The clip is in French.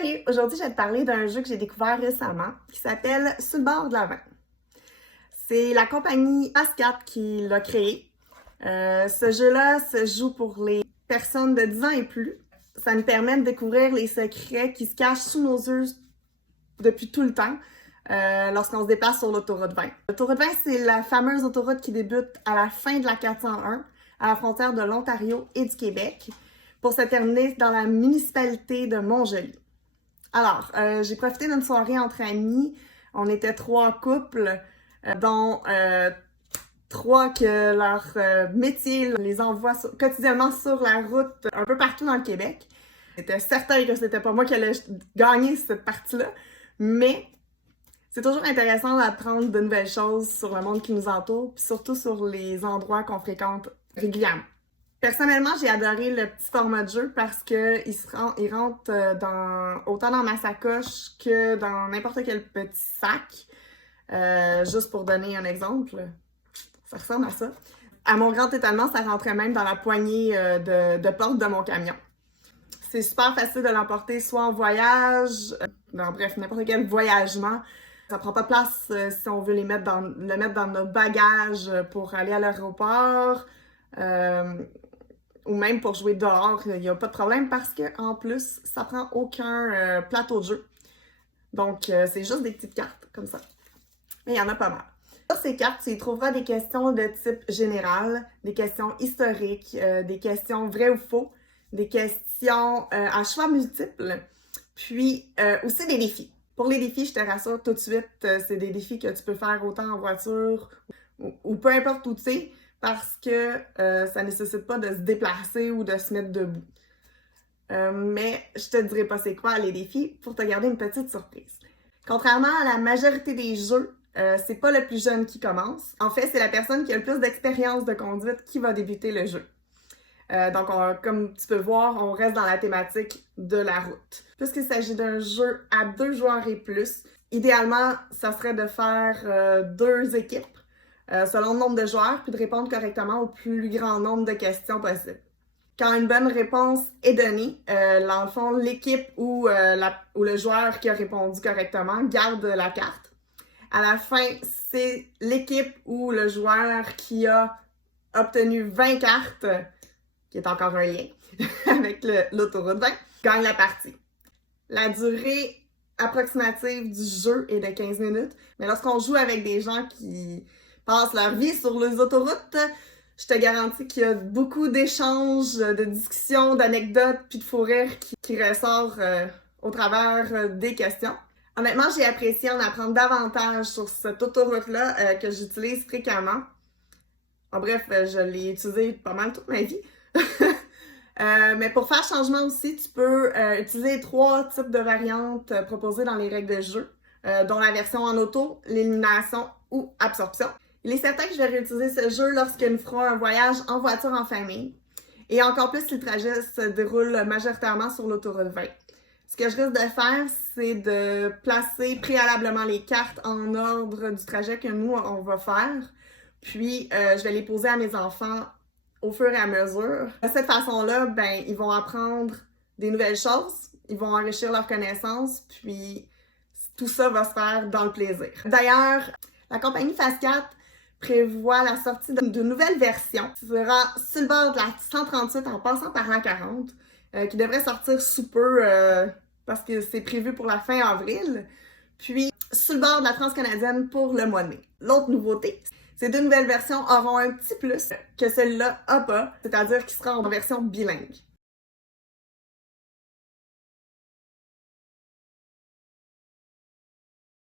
Salut! Aujourd'hui, je vais te parler d'un jeu que j'ai découvert récemment qui s'appelle Sur le bord de la 20. C'est la compagnie Fast4 qui l'a créé. Ce jeu-là se joue pour les personnes de 10 ans et plus. Ça nous permet de découvrir les secrets qui se cachent sous nos yeux depuis tout le temps lorsqu'on se déplace sur l'autoroute 20. L'autoroute 20, c'est la fameuse autoroute qui débute à la fin de la 401 à la frontière de l'Ontario et du Québec pour se terminer dans la municipalité de Montjoly. Alors, j'ai profité d'une soirée entre amis. On était 3 couples, dont 3 que leur métier les envoie quotidiennement sur la route un peu partout dans le Québec. J'étais certain que c'était pas moi qui allais gagner cette partie-là, mais c'est toujours intéressant d'apprendre de nouvelles choses sur le monde qui nous entoure, puis surtout sur les endroits qu'on fréquente régulièrement. Personnellement, j'ai adoré le petit format de jeu parce qu'il rentre autant dans ma sacoche que dans n'importe quel petit sac. Juste pour donner un exemple, ça ressemble à ça. À mon grand étonnement, ça rentrait même dans la poignée de porte de mon camion. C'est super facile de l'emporter soit en voyage, bref, n'importe quel voyagement. Ça prend pas de place si on veut le mettre dans notre bagage pour aller à l'aéroport. Ou même pour jouer dehors, il n'y a pas de problème parce qu'en plus, ça prend aucun plateau de jeu. Donc, c'est juste des petites cartes comme ça. Mais il y en a pas mal. Sur ces cartes, tu y trouveras des questions de type général, des questions historiques, des questions vraies ou faux, des questions à choix multiples, puis aussi des défis. Pour les défis, je te rassure tout de suite, c'est des défis que tu peux faire autant en voiture ou peu importe où tu es, parce que ça nécessite pas de se déplacer ou de se mettre debout. Mais je te dirai pas c'est quoi les défis pour te garder une petite surprise. Contrairement à la majorité des jeux, c'est pas le plus jeune qui commence. En fait, c'est la personne qui a le plus d'expérience de conduite qui va débuter le jeu. Donc, comme tu peux voir, on reste dans la thématique de la route. Puisqu'il s'agit d'un jeu à 2 joueurs et plus, idéalement, ça serait de faire 2 équipes selon le nombre de joueurs, puis de répondre correctement au plus grand nombre de questions possible. Quand une bonne réponse est donnée, dans le fond, l'équipe ou le joueur qui a répondu correctement garde la carte. À la fin, c'est l'équipe ou le joueur qui a obtenu 20 cartes, qui est encore un lien avec l'autoroute 20, gagne la partie. La durée approximative du jeu est de 15 minutes, mais lorsqu'on joue avec des gens qui passent leur vie sur les autoroutes, je te garantis qu'il y a beaucoup d'échanges, de discussions, d'anecdotes puis de fou rire qui ressort au travers des questions. Honnêtement, j'ai apprécié en apprendre davantage sur cette autoroute-là que j'utilise fréquemment. En bref, je l'ai utilisée pas mal toute ma vie. Mais pour faire changement aussi, tu peux utiliser 3 types de variantes proposées dans les règles de jeu, dont la version en auto, l'élimination ou absorption. Il est certain que je vais réutiliser ce jeu lorsque nous ferons un voyage en voiture en famille. Et encore plus si le trajet se déroule majoritairement sur l'autoroute 20. Ce que je risque de faire, c'est de placer préalablement les cartes en ordre du trajet que nous, on va faire. Puis, je vais les poser à mes enfants au fur et à mesure. De cette façon-là, ben, ils vont apprendre des nouvelles choses, ils vont enrichir leurs connaissances, puis tout ça va se faire dans le plaisir. D'ailleurs, la compagnie Fast4 prévoit la sortie d'une nouvelle version qui sera sur le bord de la 138 en passant par la 40, qui devrait sortir sous peu parce que c'est prévu pour la fin avril, puis sur le bord de la transcanadienne pour le mois de mai. L'autre nouveauté, ces 2 nouvelles versions auront un petit plus que celle-là n'a pas, c'est-à-dire qu'il sera en version bilingue.